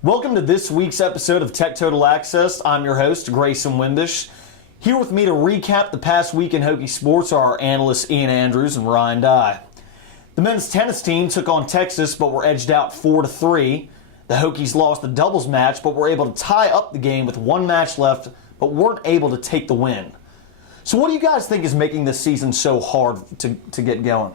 Welcome to this week's episode of Tech Total Access. I'm your host, Grayson Wimbish. Here with me to recap the past week in Hokie sports are our analysts Ian Andrews and Ryan Dye. The men's tennis team took on Texas but were edged out 4-3. The Hokies lost the doubles match but were able to tie up the game with one match left but weren't able to take the win. So what do you guys think is making this season so hard to get going?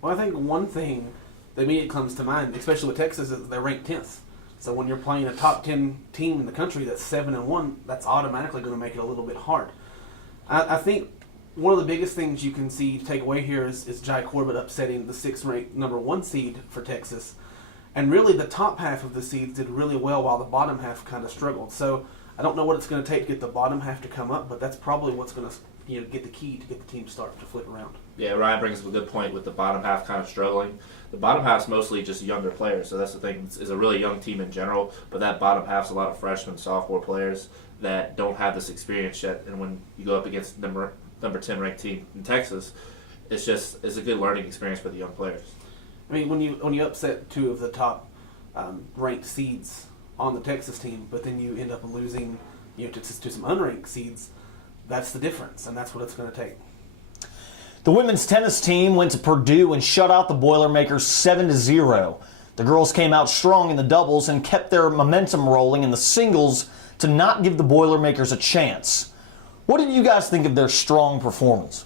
Well, I think one thing that immediately comes to mind, especially with Texas, is they're ranked 10th. So when you're playing a top 10 team in the country that's 7-1, that's automatically going to make it a little bit hard. I think one of the biggest things you can see take away here is Jai Corbett upsetting the 6th-ranked number 1 seed for Texas. And really the top half of the seeds did really well while the bottom half kind of struggled. So I don't know what it's going to take to get the bottom half to come up, but that's probably what's going to get the key to get the team to start to flip around. Yeah, Ryan brings up a good point with the bottom half kind of struggling. The bottom half's mostly just younger players, so that's the thing. It's a really young team in general, but that bottom half's a lot of freshmen, sophomore players that don't have this experience yet. And when you go up against number 10 ranked team in Texas, it's a good learning experience for the young players. I mean, when you upset two of the top ranked seeds on the Texas team, but then you end up losing to some unranked seeds, that's the difference, and that's what it's going to take. The women's tennis team went to Purdue and shut out the Boilermakers 7-0. The girls came out strong in the doubles and kept their momentum rolling in the singles to not give the Boilermakers a chance. What did you guys think of their strong performance?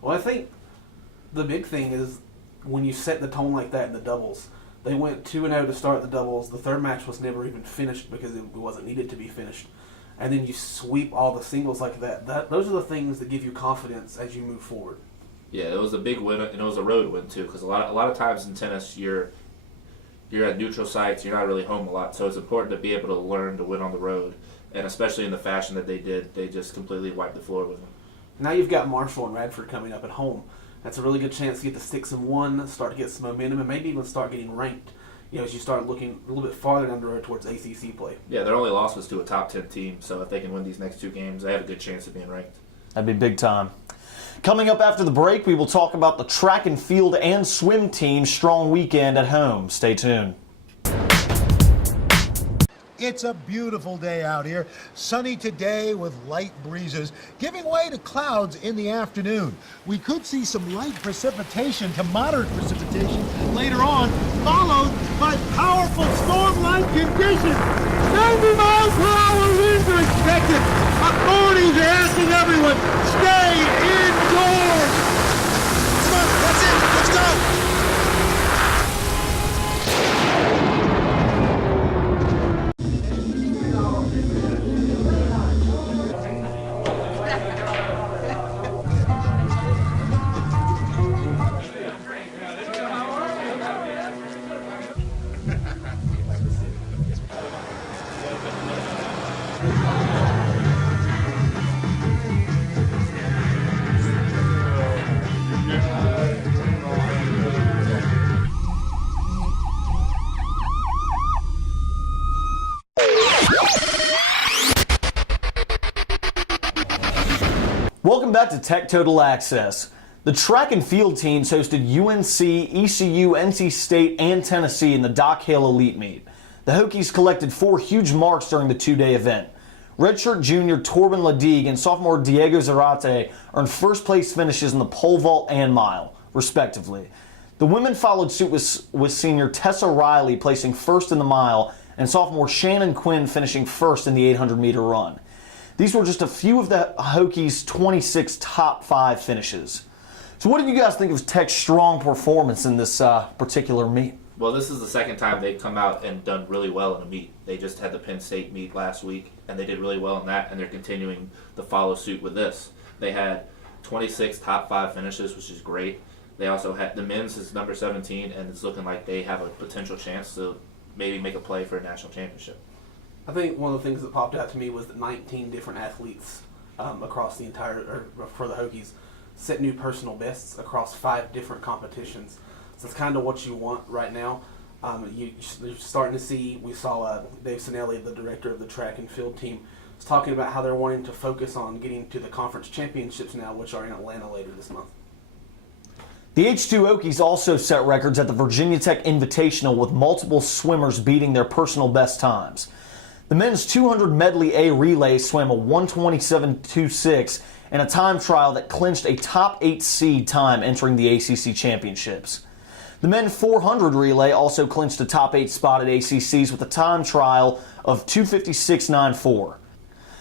Well, I think the big thing is when you set the tone like that in the doubles. They went 2-0 to start the doubles. The third match was never even finished because it wasn't needed to be finished. And then you sweep all the singles like that. Those are the things that give you confidence as you move forward. Yeah, it was a big win, and it was a road win too. Because a lot of times in tennis, you're at neutral sites. You're not really home a lot, so it's important to be able to learn to win on the road. And especially in the fashion that they did, they just completely wiped the floor with them. Now you've got Marshall and Radford coming up at home. That's a really good chance to get the 6-1, start to get some momentum, and maybe even start getting ranked. As you start looking a little bit farther down the road towards ACC play. Yeah, their only loss was to a top 10 team, so if they can win these next 2 games, they have a good chance of being ranked. That'd be big time. Coming up after the break, we will talk about the track and field and swim team's strong weekend at home. Stay tuned. It's a beautiful day out here. Sunny today with light breezes, giving way to clouds in the afternoon. We could see some light precipitation to moderate precipitation later on, followed by powerful storm-like conditions. 90 miles per hour winds are expected. Authorities are asking everyone, stay indoors. Come on, that's it. Let's go. Welcome back to Tech Total Access. The track and field teams hosted UNC, ECU, NC State, and Tennessee in the Doc Hale Elite Meet. The Hokies collected 4 huge marks during the 2-day event. Redshirt junior Torben Ladigue and sophomore Diego Zarate earned first-place finishes in the pole vault and mile, respectively. The women followed suit with senior Tessa Riley placing first in the mile and sophomore Shannon Quinn finishing first in the 800-meter run. These were just a few of the Hokies' 26 top 5 finishes. So what did you guys think of Tech's strong performance in this particular meet? Well, this is the second time they've come out and done really well in a meet. They just had the Penn State meet last week, and they did really well in that, and they're continuing to follow suit with this. They had 26 top 5 finishes, which is great. They also had the men's is number 17, and it's looking like they have a potential chance to maybe make a play for a national championship. I think one of the things that popped out to me was that 19 different athletes across the for the Hokies set new personal bests across 5 different competitions. So it's kind of what you want right now. You're starting to see, we saw Dave Sinelli, the director of the track and field team, was talking about how they're wanting to focus on getting to the conference championships now, which are in Atlanta later this month. The H2 Okies also set records at the Virginia Tech Invitational with multiple swimmers beating their personal best times. The men's 200 medley A relay swam a 1:27.26 in a time trial that clinched a top 8 seed time entering the ACC championships. The men's 400 relay also clinched a top 8 spot at ACCs with a time trial of 2:56.94.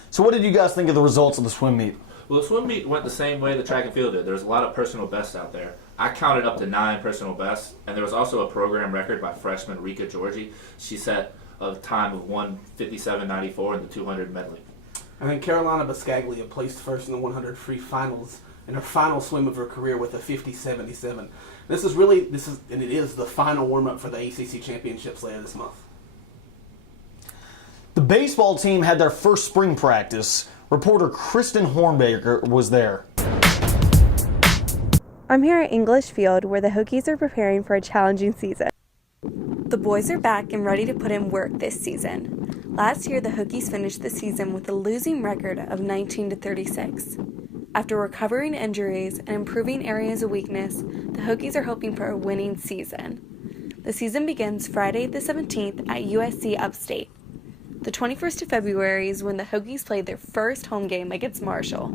So what did you guys think of the results of the swim meet? Well, the swim meet went the same way the track and field did. There was a lot of personal bests out there. I counted up to 9 personal bests, and there was also a program record by freshman Rika Georgie. She set a time of 1:57.94 in the 200 medley. And then Carolina Biscaglia placed first in the 100 free finals in her final swim of her career with a 50.77. This is the final warm-up for the ACC championships later this month. The baseball team had their first spring practice. Reporter Kristen Hornbaker was there. I'm here at English Field where the Hokies are preparing for a challenging season. The boys are back and ready to put in work this season. Last year, the Hokies finished the season with a losing record of 19-36. After recovering injuries and improving areas of weakness, the Hokies are hoping for a winning season. The season begins Friday the 17th at USC Upstate. The 21st of February is when the Hokies play their first home game against Marshall.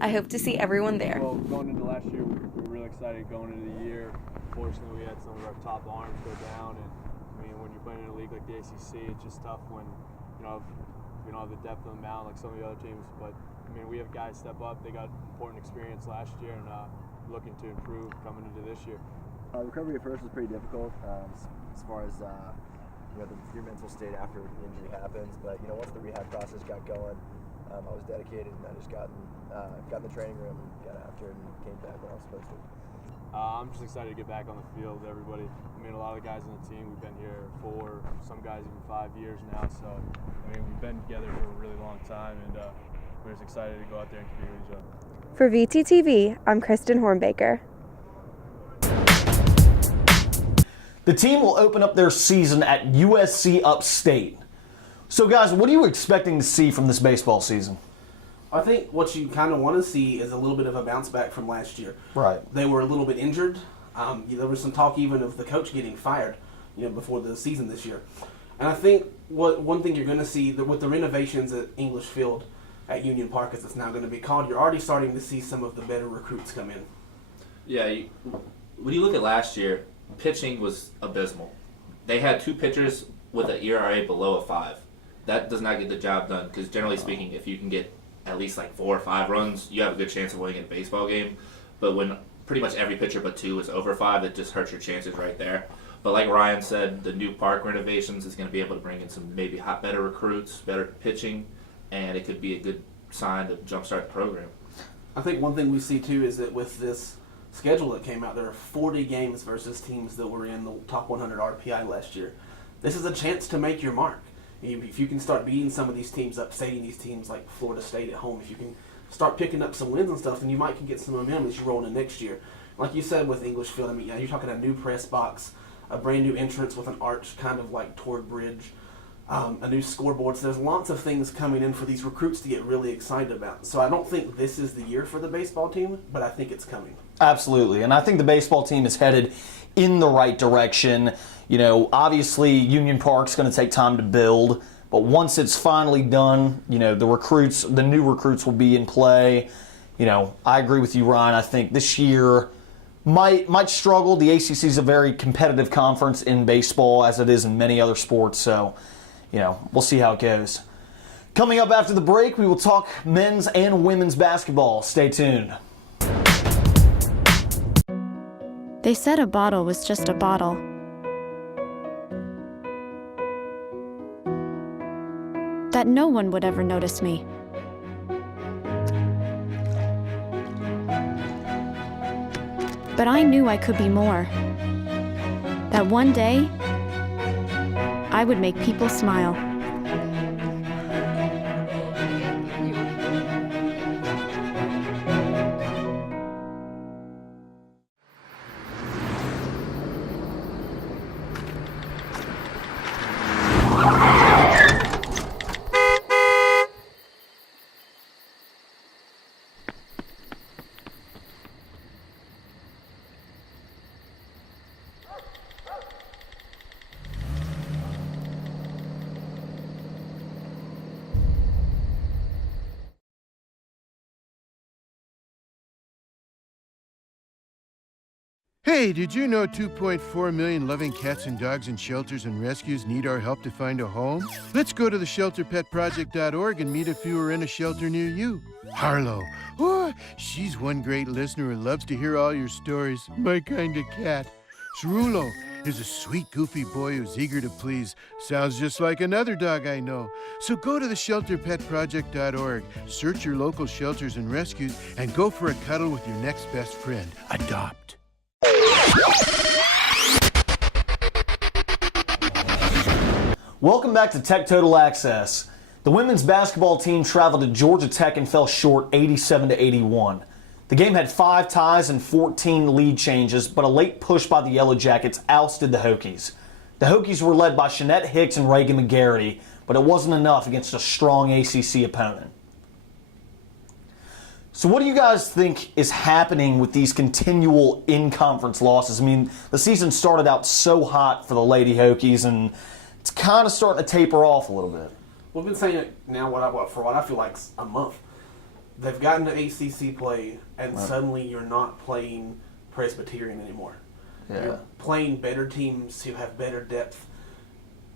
I hope to see everyone there. Well, going into last year, we were really excited going into the year. Fortunately, we had some of our top arms go down, and I mean, when you're playing in a league like the ACC, it's just tough when we don't have the depth on the mound like some of the other teams. But I mean, we have guys step up. They got important experience last year, and looking to improve coming into this year. Recovery at first was pretty difficult as far as your mental state after the injury happens. But once the rehab process got going, I was dedicated, and I just got in the training room, and got after it, and came back when I was supposed to. I'm just excited to get back on the field. Everybody, I mean, a lot of the guys on the team, we've been here 4, some guys even 5 years now. So, I mean, we've been together for a really long time, and we're just excited to go out there and compete with each other. For VTTV, I'm Kristen Hornbaker. The team will open up their season at USC Upstate. So guys, what are you expecting to see from this baseball season? I think what you kind of want to see is a little bit of a bounce back from last year. Right. They were a little bit injured. There was some talk even of the coach getting fired, before the season this year. And I think one thing you're going to see with the renovations at English Field at Union Park, as it's now going to be called, you're already starting to see some of the better recruits come in. Yeah, when you look at last year, pitching was abysmal. They had 2 pitchers with an ERA below a 5. That does not get the job done, because generally speaking, if you can get at least like 4 or 5 runs, you have a good chance of winning a baseball game. But when pretty much every pitcher but 2 is over 5, it just hurts your chances right there. But like Ryan said, the new park renovations is going to be able to bring in some maybe better recruits, better pitching, and it could be a good sign to jumpstart the program. I think one thing we see too is that with this schedule that came out, there are 40 games versus teams that were in the top 100 RPI last year. This is a chance to make your mark. If you can start beating some of these teams, upsetting these teams like Florida State at home, if you can start picking up some wins and stuff, then you might can get some momentum as you roll into next year. Like you said with English Field, I mean, you're talking a new press box, a brand new entrance with an arch kind of like toward bridge, a new scoreboard. So there's lots of things coming in for these recruits to get really excited about. So I don't think this is the year for the baseball team, but I think it's coming. Absolutely, and I think the baseball team is headed in the right direction. Obviously Union Park's going to take time to build, but once it's finally done, the new recruits will be in play. I agree with you, Ryan. I think this year might struggle. The ACC is a very competitive conference in baseball, as it is in many other sports, so we'll see how it goes. Coming up after the break, we will talk men's and women's basketball. Stay tuned. They said a bottle was just a bottle. That no one would ever notice me. But I knew I could be more. That one day, I would make people smile. Hey, did you know 2.4 million loving cats and dogs in shelters and rescues need our help to find a home? Let's go to theshelterpetproject.org and meet a few who are in a shelter near you. Harlow, oh, she's one great listener who loves to hear all your stories. My kind of cat. Cerulo is a sweet, goofy boy who's eager to please. Sounds just like another dog I know. So go to theshelterpetproject.org, search your local shelters and rescues, and go for a cuddle with your next best friend. Adopt. Welcome back to Tech Total Access. The women's basketball team traveled to Georgia Tech and fell short 87-81. The game had 5 ties and 14 lead changes, but a late push by the Yellow Jackets ousted the Hokies. The Hokies were led by Shanette Hicks and Reagan McGarity, but it wasn't enough against a strong ACC opponent. So what do you guys think is happening with these continual in-conference losses? I mean, the season started out so hot for the Lady Hokies, and it's kind of starting to taper off a little bit. We've been saying it now for what I feel like a month. They've gotten to ACC play, and suddenly you're not playing Presbyterian anymore. Yeah. You're playing better teams who have better depth,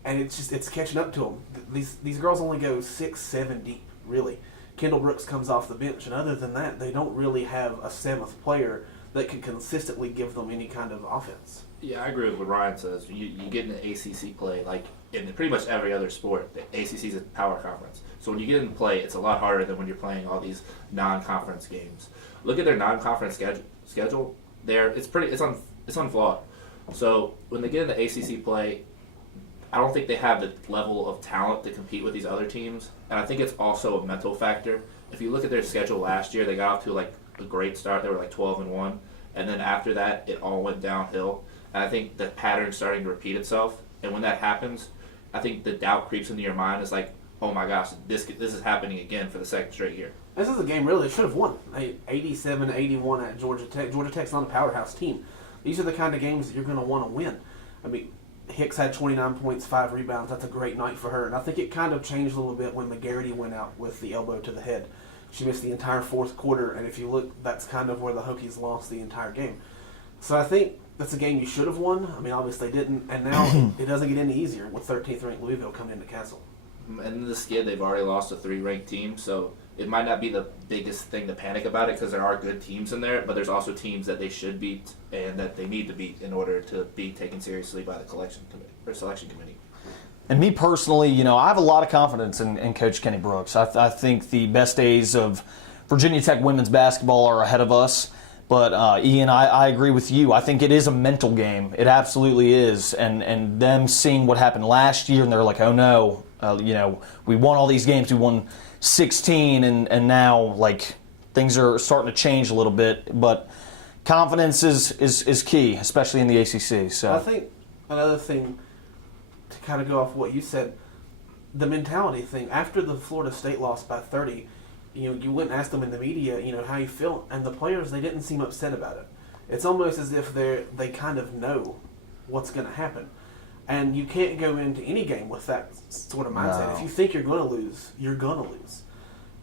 and it's catching up to them. These girls only go 6-7 deep, really. Kendall Brooks comes off the bench, and other than that, they don't really have a 7th player that can consistently give them any kind of offense. Yeah, I agree with what Ryan says. You get into ACC play, like in pretty much every other sport, the ACC is a power conference. So when you get into play, it's a lot harder than when you're playing all these non-conference games. Look at their non-conference schedule. It's unflawed. So when they get into ACC play, I don't think they have the level of talent to compete with these other teams, and I think it's also a mental factor. If you look at their schedule last year, they got off to like a great start. They were like 12-1, and then after that, it all went downhill. And I think the pattern's starting to repeat itself. And when that happens, I think the doubt creeps into your mind. It's like, oh my gosh, this is happening again for the second straight year. This is a game really they should have won. 87-81 at Georgia Tech. Georgia Tech's not a powerhouse team. These are the kind of games that you're going to want to win. I mean, Hicks had 29 points, 5 rebounds. That's a great night for her. And I think it kind of changed a little bit when McGarity went out with the elbow to the head. She missed the entire 4th quarter, and if you look, that's kind of where the Hokies lost the entire game. So I think that's a game you should have won. I mean, obviously they didn't, and now it doesn't get any easier with 13th ranked Louisville coming into Castle. And in the skid, they've already lost a 3-ranked team, so it might not be the biggest thing to panic about it because there are good teams in there, but there's also teams that they should beat and that they need to beat in order to be taken seriously by the selection committee. And me personally, I have a lot of confidence in Coach Kenny Brooks. I think the best days of Virginia Tech women's basketball are ahead of us. But Ian, I agree with you. I think it is a mental game. It absolutely is. And them seeing what happened last year, and they're like, oh no, we won all these games. We won 16, and now like things are starting to change a little bit. But confidence is key, especially in the ACC. So I think another thing to kind of go off what you said, the mentality thing. After the Florida State loss by 30. You went and asked them in the media, how you feel, and the players, they didn't seem upset about it. It's almost as if they kind of know what's going to happen. And you can't go into any game with that sort of mindset. No. If you think you're going to lose, you're going to lose.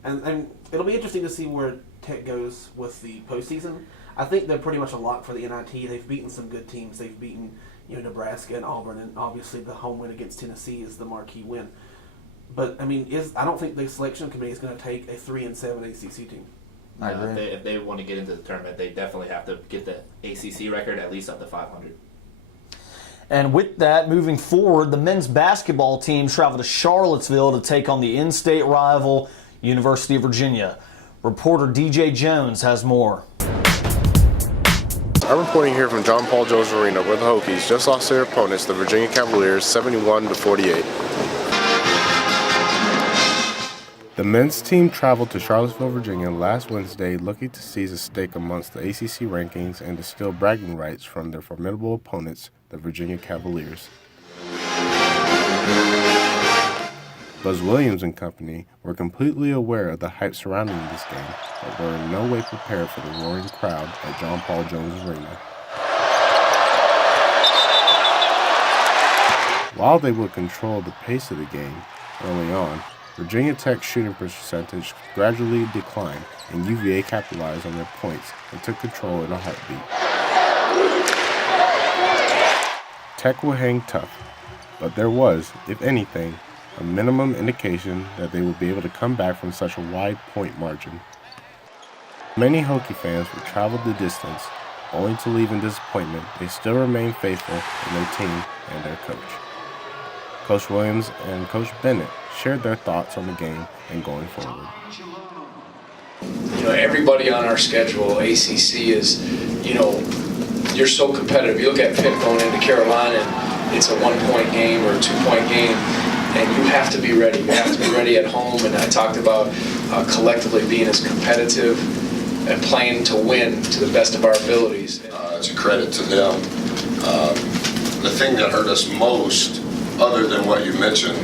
And it'll be interesting to see where Tech goes with the postseason. I think they're pretty much a lock for the NIT. They've beaten some good teams. They've beaten Nebraska and Auburn, and obviously the home win against Tennessee is the marquee win. But I mean, I don't think the selection committee is going to take a 3-7 ACC team. I agree. If they want to get into the tournament, they definitely have to get the ACC record at least up to 500. And with that, moving forward, the men's basketball team traveled to Charlottesville to take on the in-state rival, University of Virginia. Reporter DJ Jones has more. I'm reporting here from John Paul Jones Arena, where the Hokies just lost their opponents, the Virginia Cavaliers, 71-48. The men's team traveled to Charlottesville, Virginia last Wednesday looking to seize a stake amongst the ACC rankings and to steal bragging rights from their formidable opponents, the Virginia Cavaliers. Buzz Williams and company were completely aware of the hype surrounding this game, but were in no way prepared for the roaring crowd at John Paul Jones Arena. While they would control the pace of the game early on, Virginia Tech's shooting percentage gradually declined, and UVA capitalized on their points and took control in a heartbeat. Tech will hang tough, but there was, if anything, a minimum indication that they would be able to come back from such a wide point margin. Many Hokie fans would travel the distance, only to leave in disappointment. They still remain faithful in their team and their coach. Coach Williams and Coach Bennett shared their thoughts on the game and going forward. You know, everybody on our schedule, ACC is, you know, you're so competitive. You look at Pitt going into Carolina, and it's a 1-point game or a 2-point game, and you have to be ready. You have to be ready at home, and I talked about collectively being as competitive and playing to win to the best of our abilities. It's a credit to them. The thing that hurt us most, other than what you mentioned,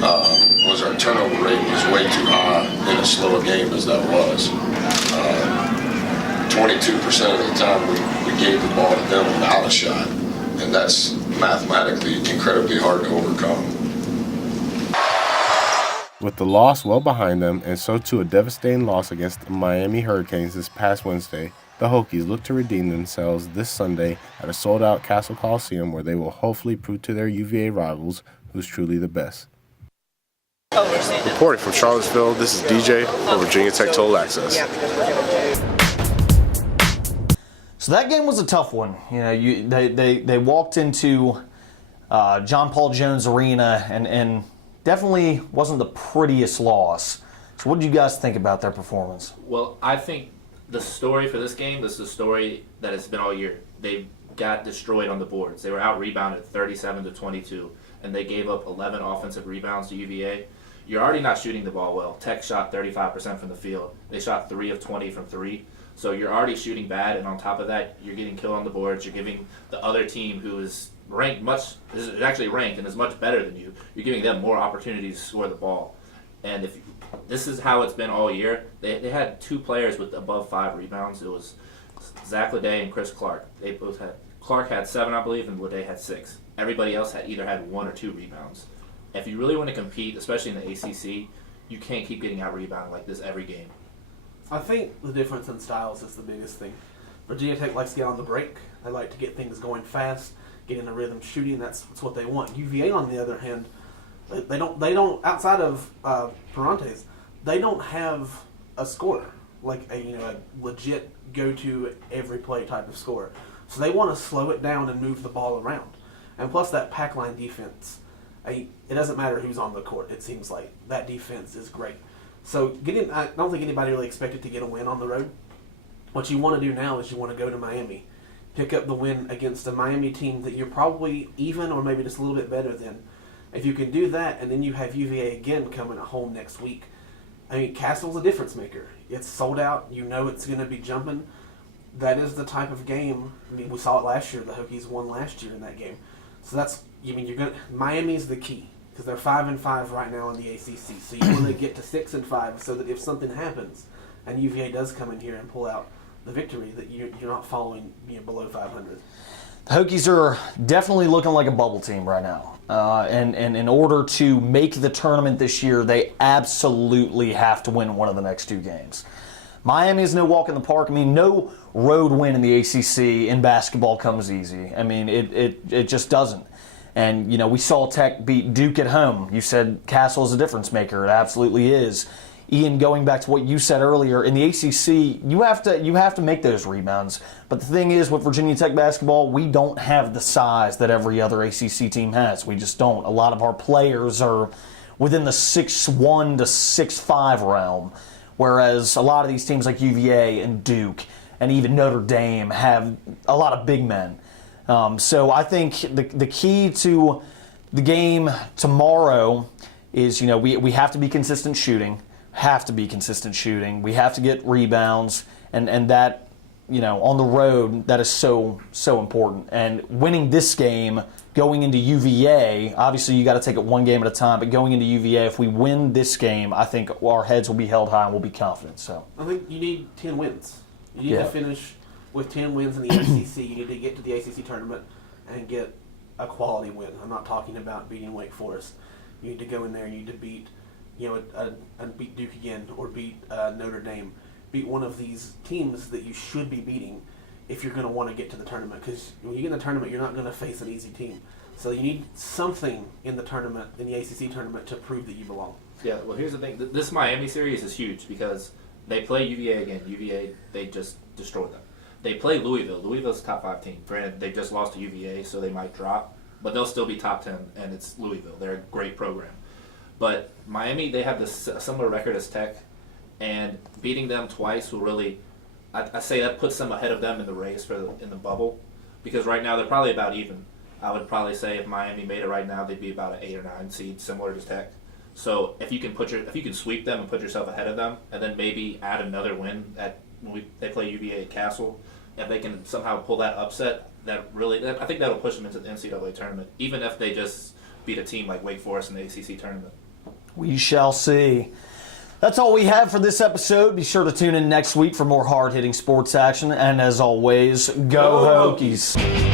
was our turnover rate was way too high in as slow a game as that was. 22% of the time we gave the ball to them without a shot, and that's mathematically incredibly hard to overcome. With the loss well behind them, and so too a devastating loss against the Miami Hurricanes this past Wednesday, the Hokies look to redeem themselves this Sunday at a sold-out Castle Coliseum, where they will hopefully prove to their UVA rivals who's truly the best. Reporting from Charlottesville, this is DJ for Virginia Tech Total Access. So that game was a tough one. You know, they walked into John Paul Jones Arena and definitely wasn't the prettiest loss. So what did you guys think about their performance? Well, I think the story for this game, this is the story that it's been all year. They got destroyed on the boards. They were out-rebounded 37-22, and they gave up 11 offensive rebounds to UVA. You're already not shooting the ball well. Tech shot 35% from the field. They shot 3 of 20 from 3. So you're already shooting bad, and on top of that, you're getting killed on the boards. You're giving the other team, who is is actually ranked and is much better than you, you're giving them more opportunities to score the ball. And this is how it's been all year. They had 2 players with above 5 rebounds. It was Zach Leday and Chris Clark. They both had, Clark had 7, I believe, and Leday had 6. Everybody else either had 1 or 2 rebounds. If you really want to compete, especially in the ACC, you can't keep getting out rebounded like this every game. I think the difference in styles is the biggest thing. Virginia Tech likes to get on the break. They like to get things going fast, get in a rhythm shooting. That's what they want. UVA, on the other hand, they don't outside of Perantes, they don't have a scorer, like a legit go-to every play type of scorer. So they want to slow it down and move the ball around. And plus that pack line defense, it doesn't matter who's on the court. It seems like that defense is great. So I don't think anybody really expected to get a win on the road. What you want to do now is you want to go to Miami, pick up the win against a Miami team that you're probably even or maybe just a little bit better than. If you can do that, and then you have UVA again coming at home next week, I mean, Castle's a difference maker. It's sold out. You know it's going to be jumping. That is the type of game. I mean, we saw it last year. The Hokies won last year in that game. So Miami's the key, because they're 5-5 right now in the ACC. So you want to get to 6-5, so that if something happens and UVA does come in here and pull out the victory, that you're not falling below 500. The Hokies are definitely looking like a bubble team right now. And in order to make the tournament this year, they absolutely have to win one of the next 2 games. Miami is no walk in the park. I mean, no road win in the ACC in basketball comes easy. I mean, it just doesn't. And, we saw Tech beat Duke at home. You said Castle is a difference maker. It absolutely is. Ian, going back to what you said earlier, in the ACC, you have to make those rebounds. But the thing is, with Virginia Tech basketball, we don't have the size that every other ACC team has. We just don't. A lot of our players are within the 6'1" to 6'5" realm, whereas a lot of these teams like UVA and Duke and even Notre Dame have a lot of big men. So I think the key to the game tomorrow is, we have to be consistent shooting. We have to get rebounds, and that, on the road, that is so important. And winning this game, going into UVA, obviously you got to take it one game at a time, but going into UVA, if we win this game, I think our heads will be held high and we'll be confident. So I think you need 10 wins. You need to finish with 10 wins in the ACC. You need to get to the ACC tournament and get a quality win. I'm not talking about beating Wake Forest. You need to go in there, you need to beat beat Duke again, or beat Notre Dame, beat one of these teams that you should be beating. if you're going to want to get to the tournament. Because when you get in the tournament, you're not going to face an easy team. So you need something in the tournament, in the ACC tournament, to prove that you belong. Yeah, well, here's the thing. This Miami series is huge because they play UVA again. UVA, they just destroyed them. They play Louisville. Louisville's a top 5 team. Granted, they just lost to UVA, so they might drop. But they'll still be top 10, and it's Louisville. They're a great program. But Miami, they have this similar record as Tech, and beating them twice will really, I say that puts them ahead of them in the race in the bubble, because right now they're probably about even. I would probably say if Miami made it right now, they'd be about an 8 or 9 seed, similar to Tech. So if you can sweep them and put yourself ahead of them, and then maybe add another win when they play UVA at Castle, if they can somehow pull that upset, I think that'll push them into the NCAA tournament, even if they just beat a team like Wake Forest in the ACC tournament. We shall see. That's all we have for this episode. Be sure to tune in next week for more hard-hitting sports action. And as always, go Hokies.